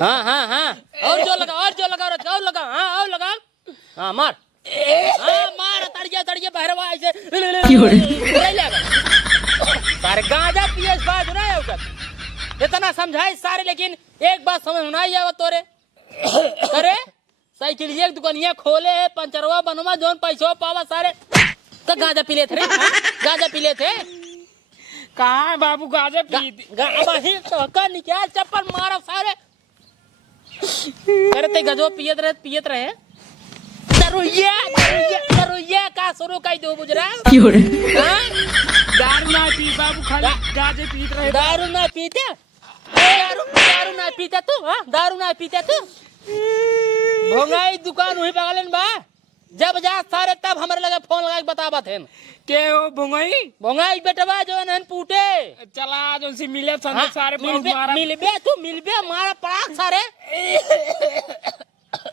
हाँ हाँ हाँ, और जो लगा और लगा, हाँ और लगा, हाँ मार, हाँ मार, तड़िया तड़िया बहरवा ऐसे सारे गांजा पिए बात ना है उधर, इतना समझाए सारे, लेकिन एक बात समझ ना ही आवा तोरे करे साइकिल एक दुकानिया खोले है, पंचरवा बनवा जोन पैसा पावा सारे तो गांजा पी लेते रे, गांजा पी लेते कहाँ बाबू गांजा पी तो निकाल चप्पल मारो सारे, अरे ते गजो पियत रहे दरुइया का शुरू कर दो बुजरा, दारू ना पी बाबू, खाली गांजे पीत रहे। दारू ना पीते, दारू ना पीते तू, हाँ दारू ना पीते तू, भोंगाई दुकान वही बगलन बा, जब जा सारे तब हमारे लगे फोन लगा के बतावा थे के हो भोंगाई बेटवा जो नन पूटे चला जो सी मिले सारे मिलबे मारा पड़ाक सारे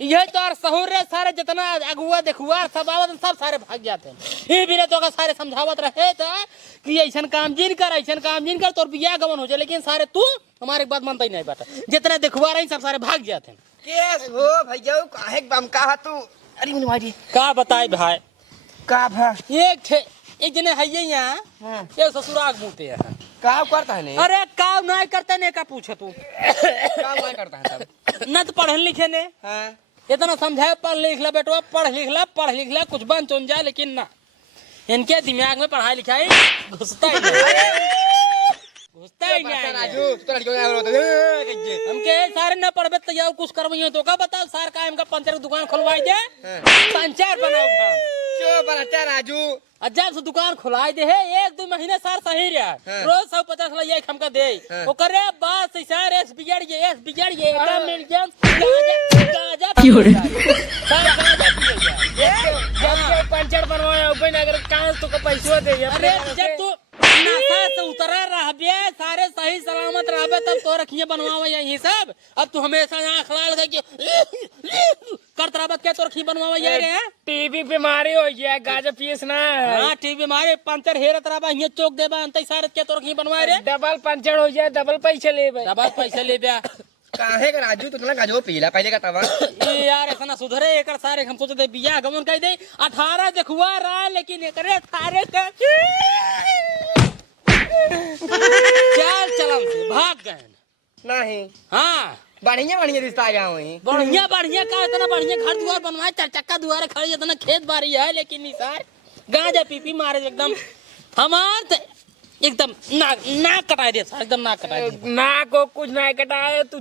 ये तो और सहूर रे सारे जितना अगुआ देखुआ सब आवत सब सारे भाग जाते हैं, ये भी तो सारे समझावत रहे था कि ऐसा काम जिन कर तोर बियाह गवन हो जाए, लेकिन सारे तू हमारे बात मानता ही नहीं बेटा, जितना देखुआ रही सब सारे भाग जाते हैं। केस हो भैया काहे बम कहा तू, अरे मेरी मारी का बताए भाई का भा एक जने है ये यहाँ ये ससुराल मुँहते हैं का करता है ने, अरे काम नहीं करते ने का पूछे तू का नहीं करता है तब न तो पढ़े लिखे ने, हां इतना समझाए पढ़ लिख ला बेटवा, पढ़ लिख ला कुछ बन चुन जाए, लेकिन ना इनके दिमाग में पढ़ाई लिखाई घुसता ही नहीं राजू तो लड़कियों का होता है हमके सारे न पढ़बे तो जाओ कुछ करवइयो तो का बताओ सार का इनका पंचर की दुकान खुलवाई दे, पंचर बनाओ हम क्यों बनाता राजू, जब से दुकान खुलाई दे है 1-2 महीने सार सही रहा, रोज 150 ला ये हमका दे ओ करे बस सारे एस बिगड़ गए का मिल गया गांजा जब पंचर बनवाया ओपन अगर कांच तो का पैसा दे, अरे जब तू नशा से उतरा रहबे सारे सही सलामत रहबे तब तो रखिए बनवावा यही सब, अब तू हमेशा आंख लाल करके करत रहबे के तो रखिए बनवावा ये रे, टीबी बीमारी हो गया गांजा पियस ना, हां टीबी बीमारी पंचर हेरत रहबे ये चौक देबे अंत सारे के तो रखिए बनवाए रे, डबल पंचर हो जाए डबल पैसे लेबे काहे का राजू तू इतना गाजो पीला पहले का तवा ए यार ऐसा सुधरे एकर सारे हम सोचते बियाह गमन कह दे 18 देखुआ रहा, लेकिन एकरे सारे का चलम से भाग गए नहीं, हाँ बढ़िया रिश्ता आ गया वही, बढ़िया का इतना बढ़िया घर द्वार बनवाए, 4 चक्का द्वार खड़ी, इतना खेत बाड़ी है, लेकिन निसार गांजा पी मारे एकदम हमार एकदम नाक कटाए दे, एकदम नाक कटाए दे, ना को कुछ नहीं कटाए तू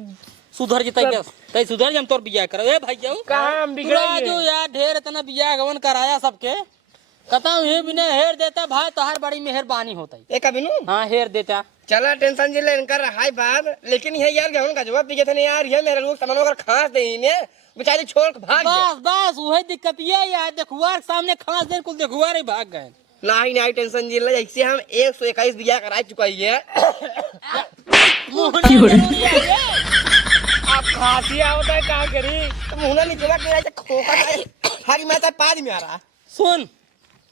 सुधर जतई तई सुधर हम तोर बियाह कर, ए भैया कहां हम बिगड़े जो यार ढेर इतना बियाह गवन कराया सबके कहता हूँ ये बिना हेर देता भाई तो हर बड़ी मेहरबानी होता है, एक अभी नु हाँ हेर देता चला टेंशन जिले इनकर हाय बात, लेकिन ये यार गेहूं का जवाब पीके थे ने यार, ये मेरे लोग सामान वगैरह खास दे ने बेचारे छोड़ के भाग गए, बस वही दिक्कत ये यार देखुआ सामने खास देर कुल देखुआ रे भाग गए, नहीं टेंशन जिले ऐसे हम 121 बियाह करा चुका है अब खांसी आवता है क्या करी, मुहना में जवा के रहा खोखा हरी माता पाद में आ रहा, सुन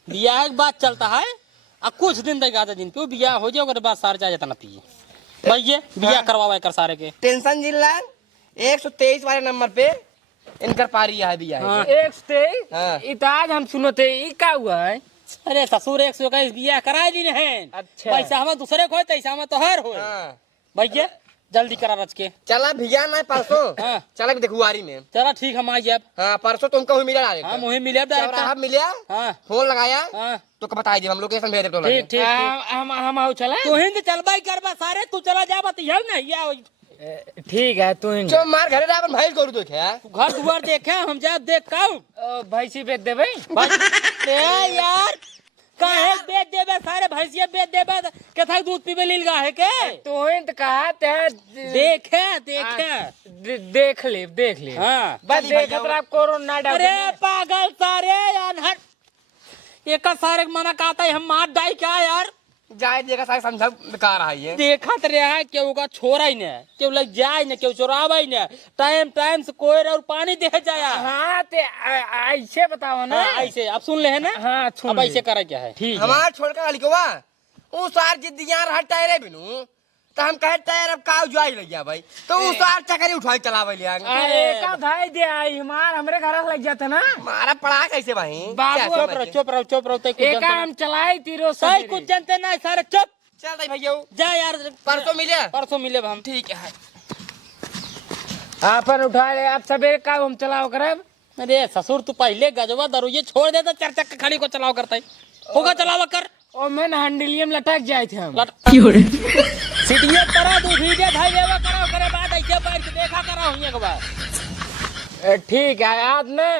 बियाह के बाद चलता है अब कुछ दिन तक आधा दिन पे बियाह हो जाए उसके बाद सारे चाहे जितना पिए भैया बियाह करवावे कर सारे के, टेंशन जिला 123 वाले नंबर पे इनकर पारी है बियाह हाँ। 123 हाँ। इताज हम सुनते ई का हुआ है, अरे ससुर 121 बियाह कराए दी है, अच्छा। पैसा हम दूसरे को तैसा हम तो हर हो भैया जल्दी करा रच के चला भिया ना परसों हाँ। चला देखुआरी में, चला ठीक हम आ जाए, हाँ परसों तुमको मिला हाँ मुझे मिले हम मिलिया हाँ फोन लगाया हाँ तो बताई दी हम लोकेशन भेज दे तो ठीक ठीक हम आओ चला तू हिंद चलबा ही करबा सारे तू चला जा बत यह नहीं या ठीक है तू जो मार घरे अपन भाई करू तो क्या घर दुआर देखे हम जा देख काऊ भैंसी बेच देबे यार काहे बेच देबे सारे भैंसिया बेच देबे कथा दूध पीबे लील गा है के तो इन कहा ते देख ले हाँ बस देखत रहा कोरोना डाल, अरे पागल सारे यार एक सारे मना कहता है हम मार डाई क्या यार जाए देगा सारे समझा बेकार है ये देखत रहा केहू का छोरा ही न केहू लग जाए न केहू चोरावा ही न टाइम से कोई और पानी दे जाया, हाँ ते ऐसे बताओ ना ऐसे आप सुन ले है ना, हाँ अब ऐसे करा क्या है ठीक हमारा छोड़ कर लिखवा उ सार जिद्दियां रह टायरे बिनु तो हम कहे टायर अब काउ जाई लग गया भाई तो उ सार चकरी उठाई चलावे लिया अरे का धाई दे आई हमार हमरे घर लग जाता ना मारा पड़ा कैसे भाई बाबू चुप रहो एक हम चलाई तीरो सही कुछ जानते ना सारे चुप चल दे भैया जा यार परसों मिले हम ठीक है आपन उठा ले आप सवेरे का हम चलाओ करब। अरे ससुर तू पहले गजवा दरुये छोड़ देता 4 चक्का खड़ी को चलाओ करता है होगा चलावा कर और मैं हैंडलियम लटक जाए थे हम सीटिए तरह तू भीजे भाई लेवा कराओ करे बाद ऐसे बैठ के देखा कराओ हिया के बाद ठीक है आज मैं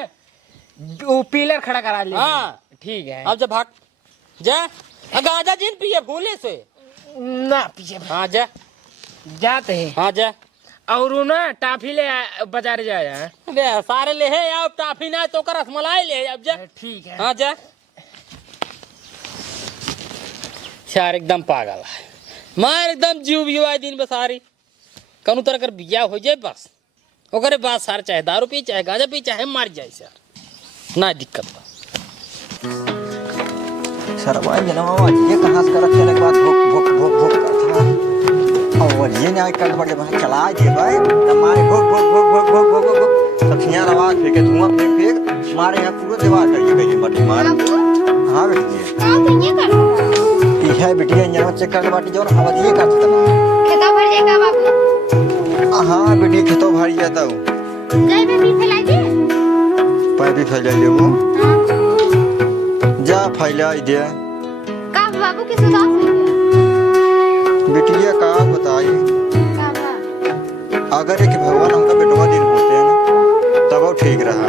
वो पिलर खड़ा करा ले। हाँ ठीक है अब जा भाग जा गाजा जिन पिए भूले से ना पीछे हाँ जा जाते हैं। हाँ जा और ना टाफी ले बाजार जाया है। अरे सारे ले है अब टाफी ना तो कर रसमलाई ले अब जा ठीक है हाँ जा यार एकदम पागल है मार एकदम जीव भी हुआ दिन बसारी कनु तरह कर बिया हो जाए बस ओकरे बाद सार चाहे दारू पी चाहे गांजा पी चाहे मार जाए सर ना दिक्कत बा सर भाई जनवा ये कहाँ से करत चले के बाद भोक भोक भोक भोक करता और ये ना कल बड़े भाई चला दे भाई हमारे भोक भोक भोक भोक भोक भोक भोक सब छिया आवाज फेंके धुआं फेंक फेंक मारे यहाँ पूरा दीवार करिए गई मटी मार। हाँ बेटी का कहिए कर ये है बेटी जनवा चेक कर बाटी जो हवा दिए का तना खेता भर जाएगा बाबू। हाँ बेटी खेतो भारी जाता हूँ गए में भी फैला दे पैर भी फैला ले वो हां जा फैला दे का बाबू के सुदास हो गया बेटिया का बताई का बा अगर एक भगवान हमका बेटवा दिन होते हैं ना तब वो ठीक रहा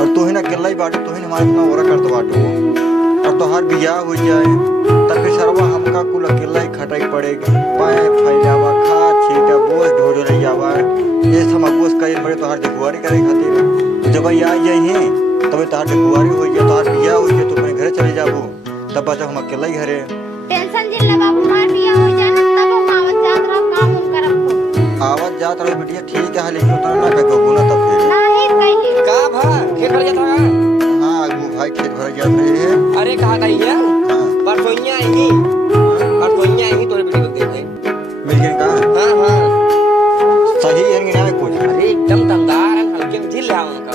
और तू ही ना अकेला ही बाटू तू ही हमारे इतना और कर दो बाटू और तो हर बियाह हो जाए तब फिर सरवा हमका कुल अकेला ही खटाई पड़ेगी पाए फैलावा खा छीटा बोझ ढोड़ रही आवा ये सब बोझ करे बड़े तो हर देखुआरी करे खातिर जब आई आ जाइए तब तो हर देखुआरी हो गया तो हर बियाह हो गया तो अपने घर चले जाबो तब जब हम अकेला ही घरे टेंशन जिन ले बाबू मार दिया हो जाए तब हम आवत जात रहो काम उन करब को आवत जात रहे बेटिया ठीक है लेकिन उतना ना कहो ना तब फिर नहीं कहिए का भा खेत भर जाता है हाँ आगू भाई खेत भर जात रहे हैं अरे कहा गई है हाँ परसोइया आई तोरे वीडियो देख भाई मिल गए का हां हां सही है कि नहीं कुछ अरे एकदम दमदार है हल्के में झिल रहा उनका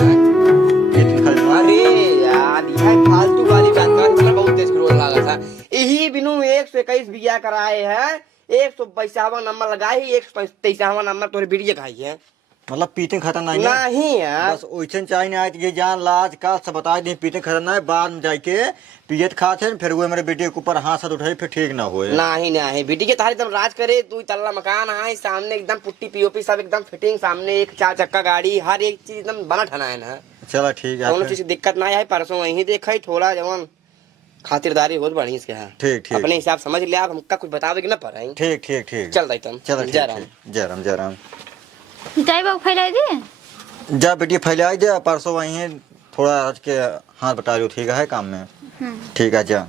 इतनी खरीदना अरे यार ये फालतू वाली बात कर मतलब बहुत तेज क्रोध लगा था यही बिनु 121 बिया कराए हैं 152 नंबर लगाए ही 123 नंबर तोरे वीडियो खाई है मतलब पीते खतरनाक नहीं नहीं यार बस ओइसन चाहिए ना ये जान लाज का सब बता दे पीते खतरनाक बाद में जाके पियत खाते फिर वो मेरे बेटे के ऊपर हाथ साथ उठाई फिर ठीक ना होए नहीं बेटी के तारी एकदम राज करे तू तल्ला मकान आए सामने एकदम पुट्टी पीओपी सब एकदम फिटिंग सामने एक 4 चक्का गाड़ी हर एक चीज एकदम बना ठना है ना चलो ठीक है दोनों चीज की दिक्कत ना आई परसों वहीं देखा ही थोड़ा जवन खातिरदारी बहुत बढ़ी इसके यहाँ ठीक ठीक अपने हिसाब समझ लिया आप हमका कुछ बतावे कि ना पड़ाई ठीक ठीक ठीक चल रही तुम चलो जय राम जय राम जय राम जाई बाबू फैला दे जा बेटी फैला दे परसों वहीं थोड़ा आज के हाथ बटा लो ठीक है काम में ठीक है जा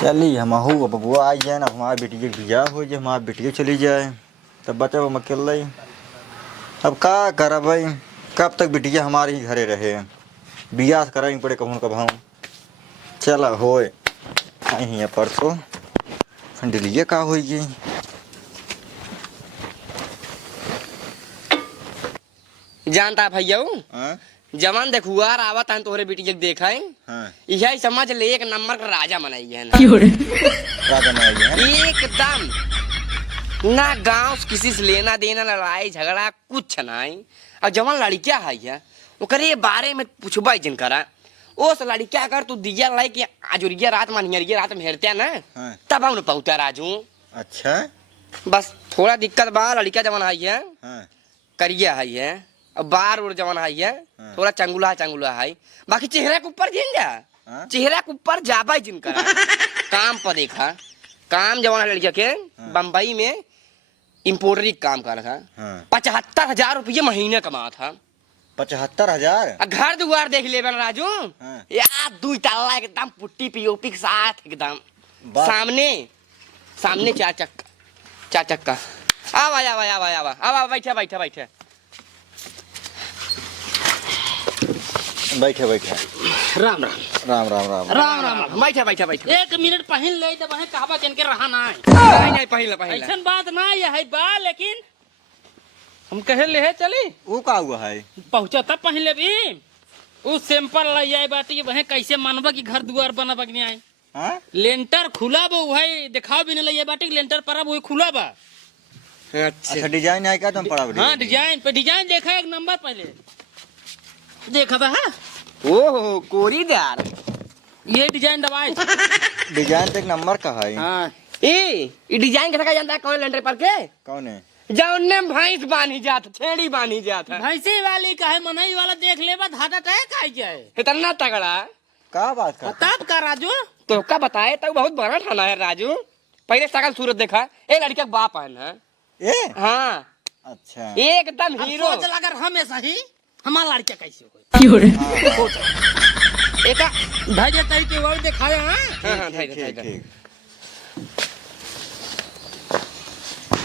चलिए हम आहू बबुआ आ जाए ना हमारी बेटी के बियाह हो जाए हमारी बेटी चली जाए तब बचा हम अकेला ही अब का करा भाई कब तक बिटिया हमारे ही घरे रहे बियाह करेंगे पड़े कहूँ कब हम चला होए है परसों डिलिए का होगी जानता भैया हाँ जवान देखुआर आवत है तोहरे बेटी जब देखा है हाँ यही समझ ले एक नंबर का राजा बनाई है ना राजा बनाई है एकदम ना गांव किसी से लेना देना लड़ाई झगड़ा कुछ नहीं और जवान लड़किया है वो करे बारे में पूछबा जिन करा ओस लड़किया कर तू दिया लाई कि आजुरिया रात मानियरिया रात में हेरते ना हाँ। तब हम पहुंचा राजू अच्छा बस थोड़ा दिक्कत बा लड़किया जवान आई है हाँ करिया है अब बार और जवान आई है थोड़ा चंगुला है बाकी चेहरा के ऊपर जिन जा हाँ। चेहरा के ऊपर जाबा जिन करा काम पर देखा काम जवान लड़किया के बम्बई में इम्पोर्टरी काम कर रहा हाँ। था 75,000 रुपये महीने कमा था 75,000 घर दुआर देख ले बन राजू हाँ। यार 2 तल्ला एकदम पुट्टी पीओपी के साथ एकदम बस। सामने 4 चक्का आवा बैठे बैठे बैठे राम राम राम राम राम राम राम। बैठा बैठा बैठा। एक मिनट पहिन ले तो वह कहवा के रहा ना है। नहीं नहीं पहिला पहिला। ऐसा बात ना है बा, लेकिन हम कहे ले चली वो का हुआ है? पहुंचा तब पहिन ले भी उ सैंपल ले जाए बाटी वह कैसे मानबा की घर दुआर बनबा नहीं आए। हाँ? लेंटर खुला बा वही दिखाओ भी नहीं ले बाटी लेंटर पर वही खुला बा। अच्छा डिजाइन है क्या तुम पड़ा? हाँ डिजाइन पे डिजाइन देखा एक नंबर पहले देखा था। हाँ? ओहो कोरीदार। ये डिजाइन दबाए। डिजाइन तो एक नंबर का है। हाँ ए डिजाइन कैसा जानता है कौन लेंटर पर के? कौन है? जौने भैंस बांधी जात छेड़ी बांधी जात है। भैंसी वाली का है मनई वाला देख ले बा धाटा टैक खाई जाए। इतना तगड़ा का बात कर? तब का राजू तो का बताए तो बहुत बड़ा ठाना है राजू। पहले सकल सूरत देखा ए लड़के का बाप है ना। ए हाँ अच्छा एकदम अब हीरो। सोच अगर हमेशा ही हमारा लड़का कैसे होगा एक धैर्य तरी के वर्ड दिखाया। हाँ हाँ ठीक ठीक धैर्य। ठीक।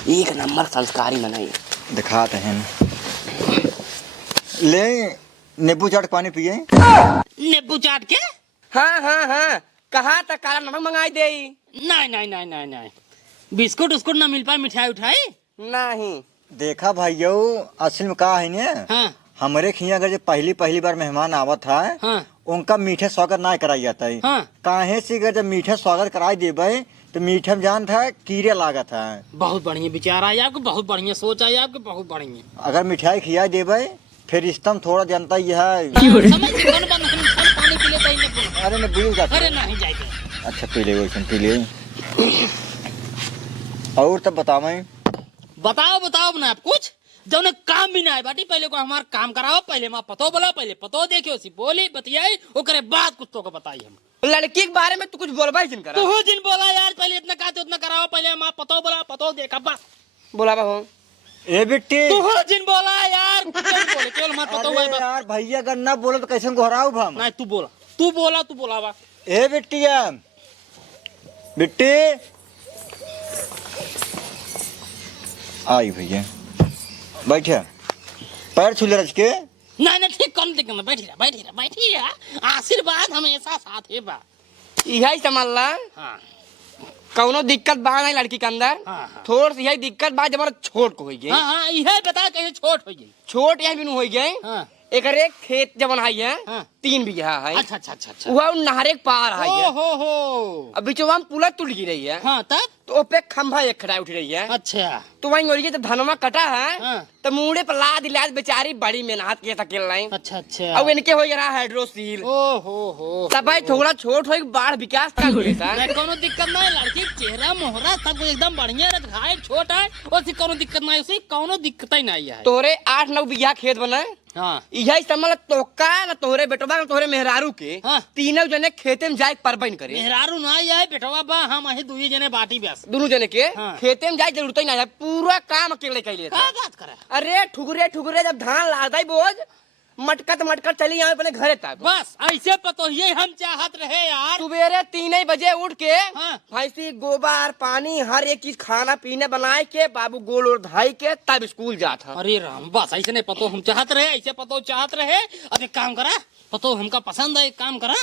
एक नंबर संस्कारी मनाई। दिखाते हैं। ले नींबू चाट पानी पिए। नींबू चाट के हाँ हाँ हाँ कहा था काला नमक मंगाई दे। नहीं नहीं नहीं नहीं नहीं बिस्कुट उस्कुट ना मिल पाए मिठाई उठाई। नहीं देखा भाइयों असल में का है ने हाँ हमारे खिया अगर जो पहली बार मेहमान आवत है हाँ उनका मीठे स्वागत ना कराई जाता है। हाँ काहे से अगर जब मीठे स्वागत कराई देबे तो मीठे में जान था कीड़े लागत है। बहुत बढ़िया विचार आया आपको, बहुत बढ़िया सोच आई आपको, बहुत बढ़िया। अगर मिठाई खिया देबे फिर रिश्तम थोड़ा जनता ही है। समझ से कौन बंद हम पानी पी लेते हैं नींबू। अरे ने बुझ जाता। अरे नहीं जाएगा। अच्छा पी ले वैसे पी ले। और तब बतावे बताओ बताओ ना आप कुछ जब ने काम भी ना है बाटी पहले को हमारा काम कराओ, पहले माँ पतो बोला, पहले पतो देखियो सी बोली बतियाई ओकरे बाद कुछ तो को बताई हम। लड़की के बारे में तू कुछ बोलबा ही करा। तू जिन बोला यार पहले इतना कहते उतना कराओ, पहले माँ पतो बोला पतो देखा बस बोला हो ए बिट्टी। तू जिन बोला यार बोले केवल माँ पतो हुआ अरे बस। यार भैया अगर ना बोले तो कैसे घोराऊ हम? नहीं तू बोला बा। ए बिट्टिया बिट्टी आई भैया बैठे पैर छूले रच के। नहीं नहीं ठीक कौन दिक्कत बैठी रहा आशीर्वाद हमेशा साथ है बा। यही समझ ला हाँ कौनो दिक्कत बा नहीं लड़की के अंदर। हाँ। थोड़ी सी यही दिक्कत बा जब छोट को हो गई। हाँ यह बता कैसे छोट हो गई। छोट यही बिनु हो गई। हाँ एक खेत जब आई है हाँ। 3 बीघा है। अच्छा अच्छा अच्छा अच्छा वह नहरे के पार है। हो अब बीचवा में पुला टूट गई रही है। हाँ तब तो पे खंभा एक खड़ा उठ रही है। अच्छा तो वहीं और जब धनवा कटा है हाँ। तो मुड़े पर लाद इलाज बेचारी बड़ी मेहनत के तकेल लाई। अच्छा अच्छा अब इनके हो रहा हाइड्रोसील। हो तब भाई थोड़ा छोट हो बाढ़ विकास का नहीं कोनो दिक्कत नहीं, लड़की के चेहरा मोहरा सब एकदम बढ़िया रहे, छोटा है उसी कोनो दिक्कत नहीं, उसी कोनो दिक्कत ही नहीं है। तोरे 8-9 बीघा खेत बना हाँ यही समझ तोका न तोहरे बेटवा न तोहरे मेहरारू के हाँ। तीनों जने खेते में जाए परबन करे। मेहरारू ना है बेटवा बा हम अही दुई जने बाटी ब्यास। दोनों जने के हाँ। खेते में जाए जरूरत ही नहीं है, पूरा काम अकेले कर लेता। क्या बात करे अरे ठुकरे जब धान लादा बोझ मटकत चली यहाँ अपने घरे तक। बस ऐसे पतो ये हम चाहत रहे यार। सुबेरे 3 बजे उठ के हाँ। भैंसी गोबर पानी हर एक चीज खाना पीने बनाए के बाबू गोल और धाई के तब स्कूल जाता। अरे राम बस ऐसे नहीं पतो हम चाहत रहे, ऐसे पतो चाहत रहे। अब एक काम करा पतो हमका पसंद है, एक काम करा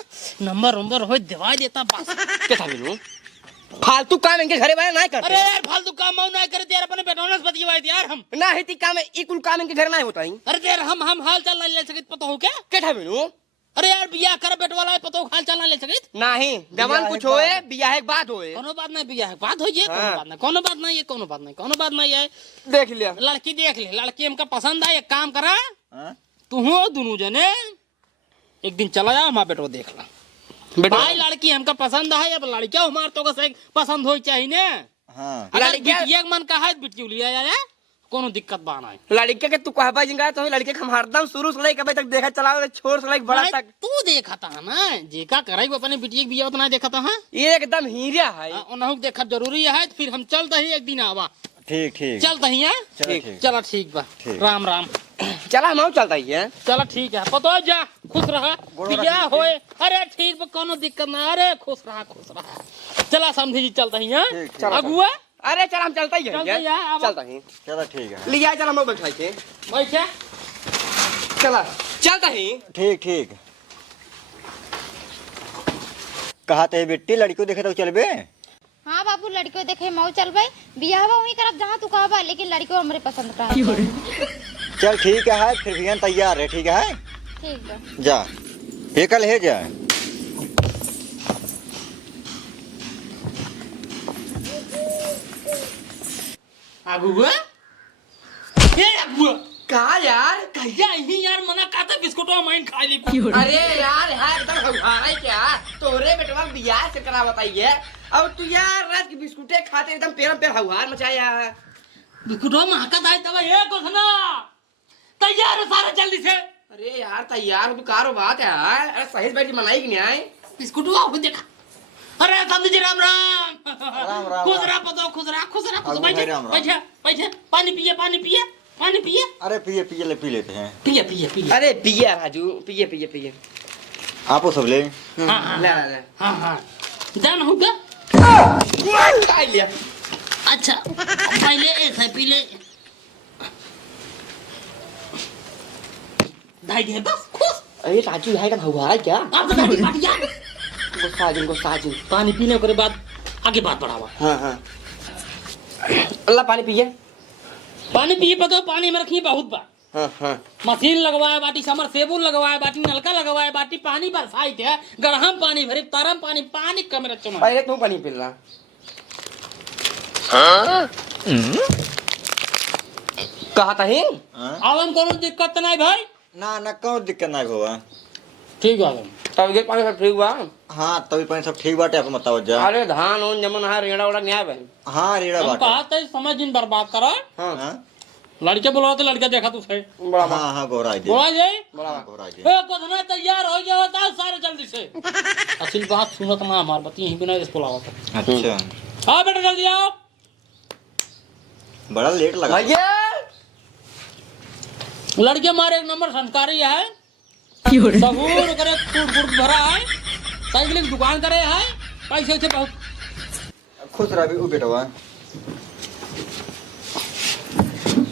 नंबर हो दिवा देता बस। कैसा मिलूं फालतू काम इनके घरे वाले नहीं करते। अरे यार फालतू काम नहीं करे यार, अपने बेटोनस बतिवाई यार हम ना हिती काम ई कुल काम इनके घर नहीं होता ही। अरे यार हम हाल चाल नहीं ले सकते पतो हो क्या? कैसा मिलूं अरे यार बियाह कर बेटवाला है पतो हाल चाल नहीं ले सकते। नहीं जवान कुछ होए बियाह के बाद होए। कोनो बात नहीं बियाह के बाद हो जाए, हाँ। कोनो बात नहीं कोनो बात नहीं है। देख लिया लड़की देख ले, लड़की हमका पसंद है, एक काम करा हाँ? तू हो दोनों जने एक दिन चला जाओ हमारा बेटो देख ला। भाई लड़की हमका पसंद है, अब लड़किया हमार तो का पसंद हो चाहिए ना। हाँ अगर लड़किया- बिटिया के मन का है बिटिया लिया जाए कोनो दिक्कत बाना है। लड़के के तू कहबा जिंगा तो लड़के के हम हरदम शुरू से लेके अभी तक देखा चला छोर से लेके बड़ा भाई, तक तू देखा था ना जेका कराई वो अपने बिटिया के बिया उतना देखा था। हाँ एकदम हीरा है। उन्होंने देखा जरूरी है, तो फिर हम चलते ही एक दिन आवा ठीक ठीक चलते ही है। चलो ठीक। चलो ठीक बा ठीक। राम राम। चला हम चलता ही है। चलो ठीक है पतो जा खुश रहा गोड़ बिया रखी होए। अरे ठीक बा कोनो दिक्कत ना, अरे खुश रहा चला समझी जी चलते ही है ठीक, चलो, अगुआ अरे चल हम चलता ही है चलते ही है, अब- चलता ही चलो ठीक है लिया चल हम बैठा के बैठे चला चलता ही। ठीक ठीक कहा थे बेटी लड़की को देखे तो चलबे। हाँ बाबू लड़कियों देखे मऊ चल भाई बियाह वही करब जहाँ तू कहबा लेकिन लड़कियों हमरे पसंद का चल ठीक है फिर भी तैयार है ठीक है। ठीक है जा ये कल है जा। अगुआ ये अगुआ कहा यार? कहिया ही यार मना काता बिस्कुटवा माइन खा ली। अरे यार है एकदम हमारा क्या तोरे बेटवा बियाह से करा बताइए। अब तू यार रात की बिस्कुटे खाते एकदम पेरम पेर हवार मचाया। बिस्कुटवा महका दाई तब ये कुछ ना तैयार है सारा जल्दी से। अरे यार तैयार तू कारो बात है यार। अरे सही बैठी मनाई कि नहीं आए बिस्कुटवा को देखा। अरे समझ जी राम राम राम राम खुजरा पतो खुजरा आगू बैठे राम राम। बैठे बैठे पानी पिए अरे पिए पी लेते हैं। पिए अरे पिए राजू पिए आपो सब ले। हाँ ले हाँ जान होगा खा लिया। अच्छा पहले ऐसा पी ले ढाई दे बस खुश। अरे राजू यहाँ एकदम हवार क्या आप तो पार्टी यार गुस्सा आजू पानी पीने के बाद आगे बात बढ़ावा। हाँ अल्लाह पानी पिए पतो पानी में रखी बहुत बार। हाँ मशीन लगवाए बाटी समर सेबुल लगवाए बाटी नलका लगवाए बाटी पानी बरसाई थे गढ़म पानी भरे तरम पानी कम रहे चुमा पहले तू पानी पिला। कहा था ही अब हम कोनो दिक्कत नहीं भाई। ना कौन दिक्कत नहीं होगा। ठीक है तब ये पानी सब ठीक हुआ। हाँ तभी पानी सब ठीक बाटे आप बताओ जा। अरे धान उन जमन है रेड़ा उड़ा नहीं आए भाई। हाँ रेड़ा हम बाटे। कहा था समय दिन बर्बाद करा हाँ लड़के बुलाओ तो लड़का देखा तू सही बड़ा हाँ घोराई दे। बोला जाए घोराई दे। ए कुछ ना तैयार हो गया होता सारे जल्दी से। असल बात सुनत ना हमार बती यहीं बिना इस बुलावा था। अच्छा हाँ बेटा जल्दी आओ। बड़ा लेट लगा। भैया लड़के हमारे एक नंबर संस्कारी है सबूर करे फूट भरा है साइकिल की दुकान करे है पैसे से बहुत खुश रहा भी बेटवा।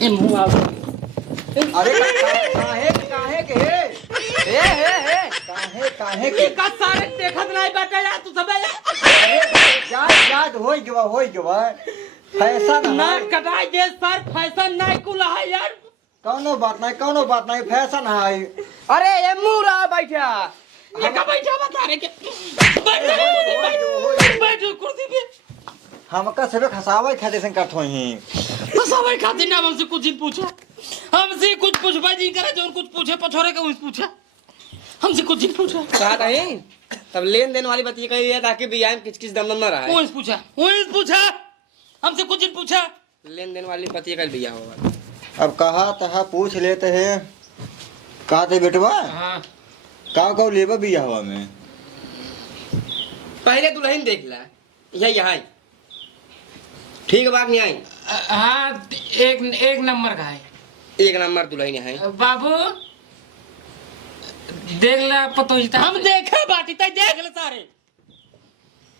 ए मुंह आ अरे काहे के काहे के का सारे देखत नहीं बैठे यार तू सबे याद होई गवा फैशन ना है। कटाई दे सर फैशन नहीं कुल है यार। कौनो बात नहीं फैशन है। अरे ये मुरा बैठा ये का बैठा बता रहे के बैठ कुर्सी पे हमका सबे खसावे खाते से करत होई। सवाई खातिर ना हमसे कुछ दिन पूछा हमसे कुछ पूछबा जी करे जो कुछ पूछे पछोरे के उस पूछा हमसे कुछ दिन पूछा कहा था ही तब लेन देन वाली बात ये कही है ताकि बियाह में किच दम न रहा है। उस पूछा हमसे कुछ दिन पूछा लेन देन वाली बात ये कल बियाह होगा। अब कहा तहा पूछ लेते हैं। कहा थे बेटवा हाँ का लेबा बिया हवा में। पहले दुल्हन देख ला यहाँ ठीक बात नहीं आई। हाँ एक नंबर का है। एक नंबर दुल्हन है बाबू देख ला पतोहिता हम देखे बाटी तय देख ले सारे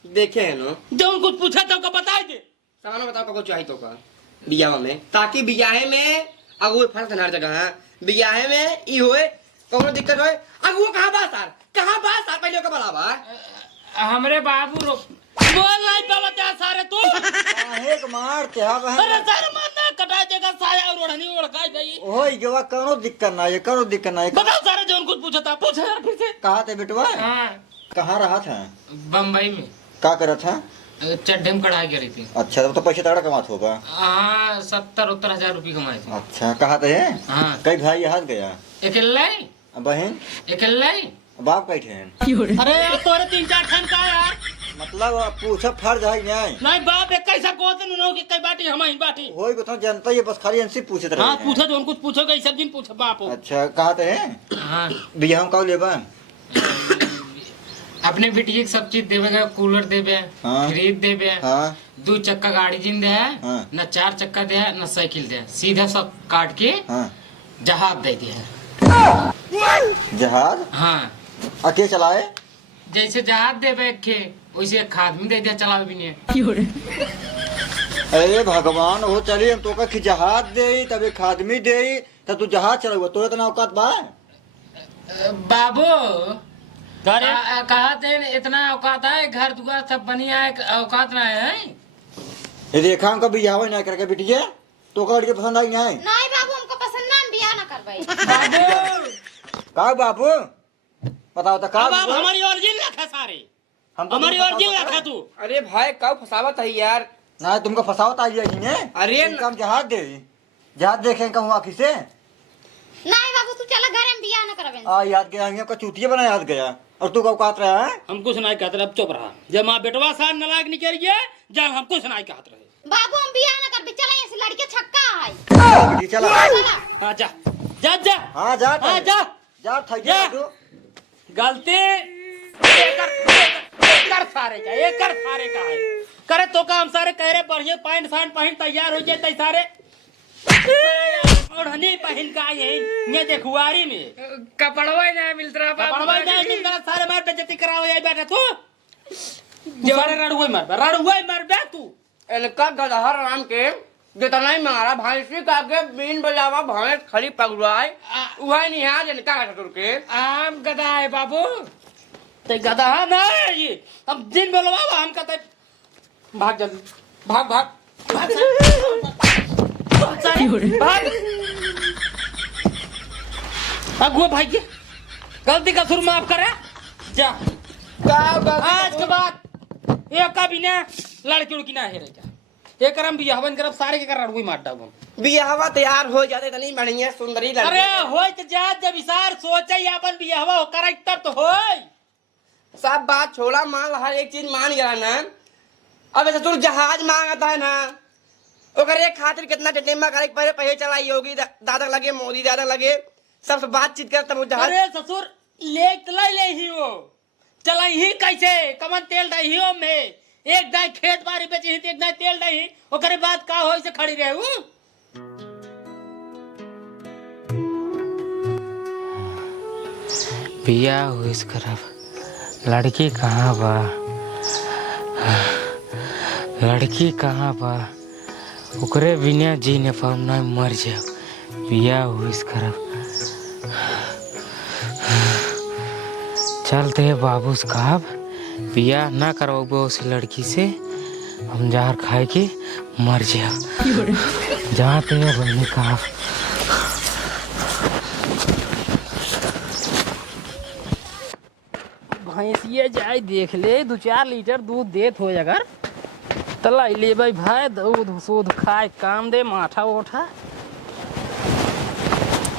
देखे है ना जो कुछ पूछा तो का बता दे सामान बताओ कब चाहिए तो का बियाह में ताकि बियाह में अगुए फर्क हर जगह है बियाह में ई होए कोनो दिक्कत होए अगुए कहां बात सार पहले का बलावा हमरे बाबू बोल नहीं पावता सारे तू काहे के मारते हा अरे सारे मारना कटा देगा साया और ओढ़नी ओढ़काई गई होई गवा कोनो दिक्कत नहीं। बताओ सारे जो कुछ पूछा था पूछा यार फिर से कहा थे बेटवा हाँ कहाँ रहा था। बम्बई में का करा था। चड्ढे में कढ़ाई करी थी। अच्छा तब तो पैसे तगड़ा कमात होगा। हाँ 70-70 हजार रुपये कमाए थे। अच्छा कहा थे हाँ कई भाई हाथ गया अकेले बहन बाप कैठे हैं। अरे यार तोरे 3-4 ठन का यार मतलब पूछा फर्ज है न्याय नहीं बाप एक कैसा कोत नो कि कई बाटी हम ही बाटी होई तो जनता ये बस खाली इनसे पूछत रहे। हाँ पूछा जो कुछ पूछो गई सब दिन पूछा बाप अच्छा कहा थे हाँ बिया हम का लेबा। अपने बेटिए के सब चीज देवे कूलर देवे हाँ। फ्रिज देवे हाँ 2 चक्का गाड़ी जिन दे हाँ। न 4 चक्का दे न साइकिल दे सीधा सब काट के हाँ जहाज दे दिया। जहाज हाँ अके चलाए जैसे जहाज देवे के वैसे खाद में दे दिया चलावे भी नहीं। अरे भगवान वो चली हम तो का कि जहाज दे तभी खादमी दे तब तू जहाज चलाओ तो इतना औकात बा। बाबू करे कहा थे इतना औकात है, घर दुआर सब बनिया है, औकात ना है। ये देखा हमका बियाह ना करके बिटिया तो का लड़के पसंद आई नहीं नहीं बाबू हमको पसंद ना, हम बियाह ना करवाई। का बापू बताओ तो का अब आप हमारी ओरिजिन रखा सारे, हम तो हमारी तुमको ओरिजिन फंसावत रखा है। तू। अरे भाई कब फसावत है यार। ना तुमको फसावत आई है ने अरे हम जहाज दे जहाज देखें कहूँ आखी से नहीं बाबू तू चला घर, हम बियाह ना करवाई। आ याद गया हम का चूतिया बना याद गया और तू का औकात रहा है हम कुछ नहीं कहते, अब चुप रहा। जब माँ बेटवा साथ नलायक निकल गया, जब हम कुछ नहीं कहते रहे। बाबू हम बियाह ना करबे, चला यहाँ से, लड़के छक्का है। बेटी चला चला हाँ जा जा जा हाँ जा हाँ जा। जा थक जा। जा तू गलती एकर सारे का है। करे तो काम सारे कह रहे बढ़िया पैंट शर्ट पहन तैयार हो जाते सारे ओढ़नी पहन का आए ये देखुआरी में कपड़वा ही नहीं मिलता रहा बाबू। पड़वा जाए जिंदा सारे मार बेइज्जती कराओ जाए बैठे तू सारे रड़ुए मार बे तू। इनका गदहर राम के जितना ही मारा भैंसी का के बीन बजावा भैंस खड़ी पगड़ाए वही नहीं है जिनका ससुर के आम गदा है बाबू। ते गधा ना ये हम दिन बोलवा हम कहते भाग जल्दी भाग भाग भाग भाग अगुआ भाई के गलती का सुर माफ करे जा। आज के बाद एक का भी ना लड़की उड़की ना है रे जा एक करम भी हवन करब सारे के कर रड़ुई मार डाबो बियाहवा तैयार हो जाते तनी बढ़िया सुंदरी लड़की। अरे होय त जा जब इसार सोचे अपन बियाहवा हो करे तब तो होय। सब बात छोड़ा मान हर एक चीज मान गया ना। अब ससुर जहाज मांगता है ना ओकर एक खातिर कितना टेटेमा करे पहले पहले चलाई होगी दादा लगे मोदी दादा लगे सब बातचीत कर तब जहाज। अरे ससुर ले तलाई ले ही हो चलाई ही कैसे कमन तेल दही ही में एक दाई खेत बाड़ी बेची ही एक दाई तेल दही ओकरे बाद का होई से खड़ी रहे हूं। बिया हुइस करब लड़की कहाँ बा, लड़की कहाँ बा ओकरे बिना जी ने पाम ना मर जाओ। बिया हुइस करब चलते बाबू साहब बिया ना करवाबो उस लड़की से हम जहर खाए के मर जाओ। जाते हैं बन्नी का भैंसिए जाए देख ले 2-4 लीटर दूध देत हो अगर तला ले भाई दूध सूध खाए काम दे माठा ओठा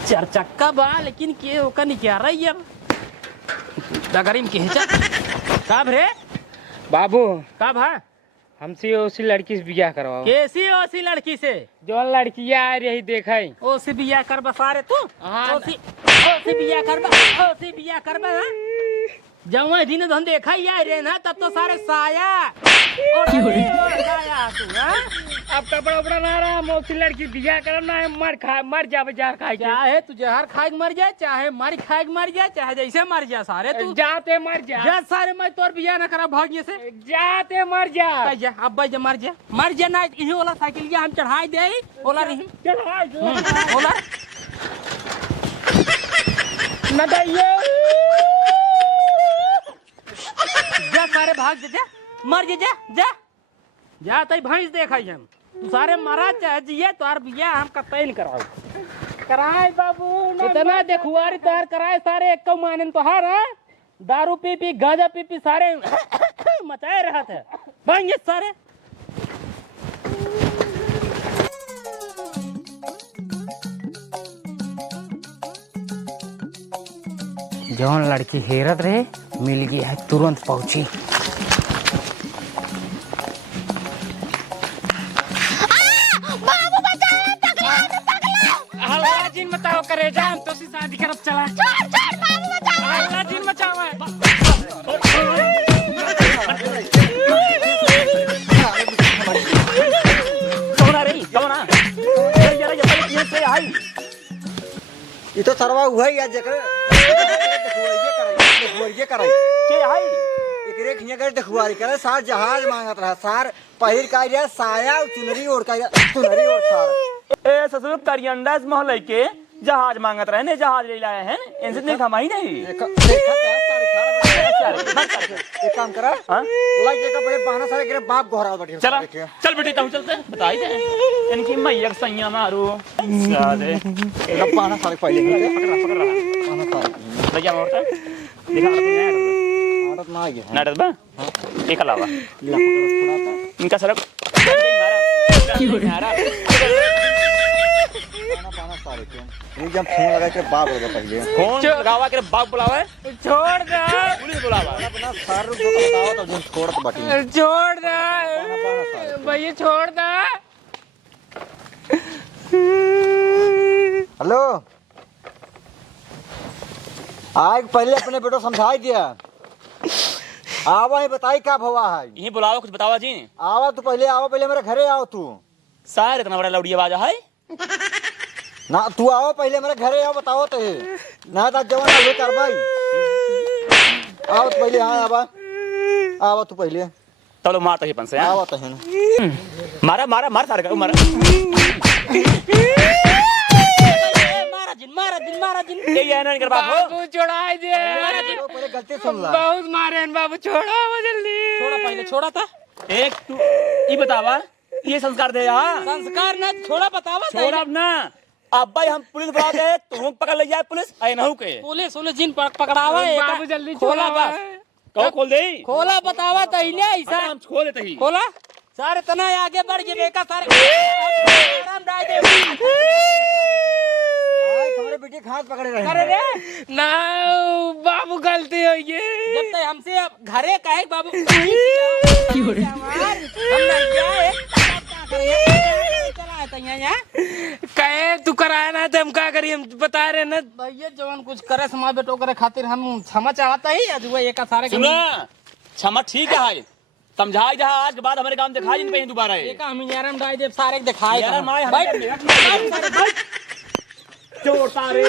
4 चक्का बा लेकिन के ओका निकाल रही है डगरी में केचा का भरे बाबू का भा हमसे उसी लड़की से बियाह करवाओ। कैसी ओसी लड़की से जो लड़कियां आ रही देखे ओसी बिया कर बसारे तू हाँ। ओसी बिया कर जब दिन धन देखा ही आ रहे ना तब तो सारे साया और साया तू हाँ? अब कपड़ा उपड़ा ना रहा मोसी लड़की बियाह करब ना मर जावे जहर खाए के। चाहे तू जहर खाए के मर जाए चाहे मारी खाए के मर जाए चाहे जैसे मर जा सारे तू जाते मर जा जा सारे मैं तोर बिया ना करा भाग्य से जाते मर जा भाई जा अब भाई जा मर जा ना इही वाला साइकिल हम चढ़ाई दे ओला रही चल ओला न दैयो जा सारे भाग जा मर जा जा जा तई भैंस देखा हम तू सारे मारा चाहे जिए तोर बिया हम कतई कराओ कराए बाबू इतना देखुआरी तोर कराए सारे एक मानन तोहार दारू पी पी गांजा पी पी सारे मचाए रहा थे भाई सारे जौन लड़की हेरत रहे मिल गई है तुरंत पहुंची। हल्ला जिन मचाओ करे जान तो सी शादी करब चला हल्ला जिन मचाओ कौन रही कौन आई ये तो सरवा हुआ ही है जेकर देखुआरिये करे के आई एकरे खिया करे देखुआरी करे सार जहाज मांगत रहा सार पहिर का रे साया चुनरी ओढ़ का चुनरी ओढ़ सार ए ससुर करियंडा मोहल्ले के जहाज मांगत रहे ने जहाज ले लाए हैं इनसे नहीं थमाई नहीं देखा देखा सारी सारा एक काम करा हाँ? लाइक का बड़े बहाना सारे करे बाप घोरा बैठे चला चल बेटे ताऊ चलते बता ही दे इनकी मैया सैया मारू सादे एकदम बहाना सारे पहले पकड़ रहा बहाना सारे ले जा मोरता दिखा आदत ना आ गया नाटक बा एक अलावा ला पकड़ थोड़ा सा इनका सरक मारा बहाना सारे के एकदम फोन लगा के बाप लगा पहले फोन लगावा के बाप बुलावा छोड़ दे पुलिस बुलावा अपना सार को बताओ तो जिन छोड़त बाटी छोड़ दे भैया छोड़ दे हेलो आज पहले अपने बेटो समझाई दिया आवा ही बताई क्या भवा है यही बुलावा कुछ बतावा जी आवा तू पहले आवा पहले मेरे घरे आओ तू सार इतना बड़ा लौड़ी आवाज है ना तू आओ पहले मेरे घरे आओ बताओ तो ना तो जवान आगे कर भाई आओ तो पहले हाँ आवा आवा तू पहले तब लोग मारता ही पन से आवा तो है ना मारा मारा मार सारे का मारा मारा जिन यही है ना इनका बाप हो बाबू छोड़ा दे तो पहले गलती सुन ला बहुत मारे हैं बाबू छोड़ा वो जल्दी छोड़ा पहले छोड़ा था एक तू ये बतावा ये संस्कार दे यहाँ संस्कार ना छोड़ा बतावा छोड़ अब ना अब भाई हम पुलिस बुला दे तुम पकड़ ले जाए पुलिस ऐ ना हो के पुलिस जिन पकड़ावा है बाबू जल्दी खोला बा कहो खोल दे खोला बतावा तहिले ऐसा हम खोल देते ही खोला सारे तना आगे बढ़ गए बेका सारे आराम डाल दे हमारे बेटे हाथ पकड़े रहे अरे रे ना बाबू गलती हो गई जब तक हमसे अब घरे कहे बाबू हम नहीं जाए कहे तू कराया ना तो हम क्या करिए हम बता रहे ना भैया जवान कुछ करे समाज बेटो करे खातिर हम क्षमा चाहता ही आज वो एक सारे सुना क्षमा ठीक है समझाई जा आज के बाद हमारे काम दिखाई नहीं पे दोबारा एक हम यारम डाई दे सारे दिखाए यार माय भाई चोर सारे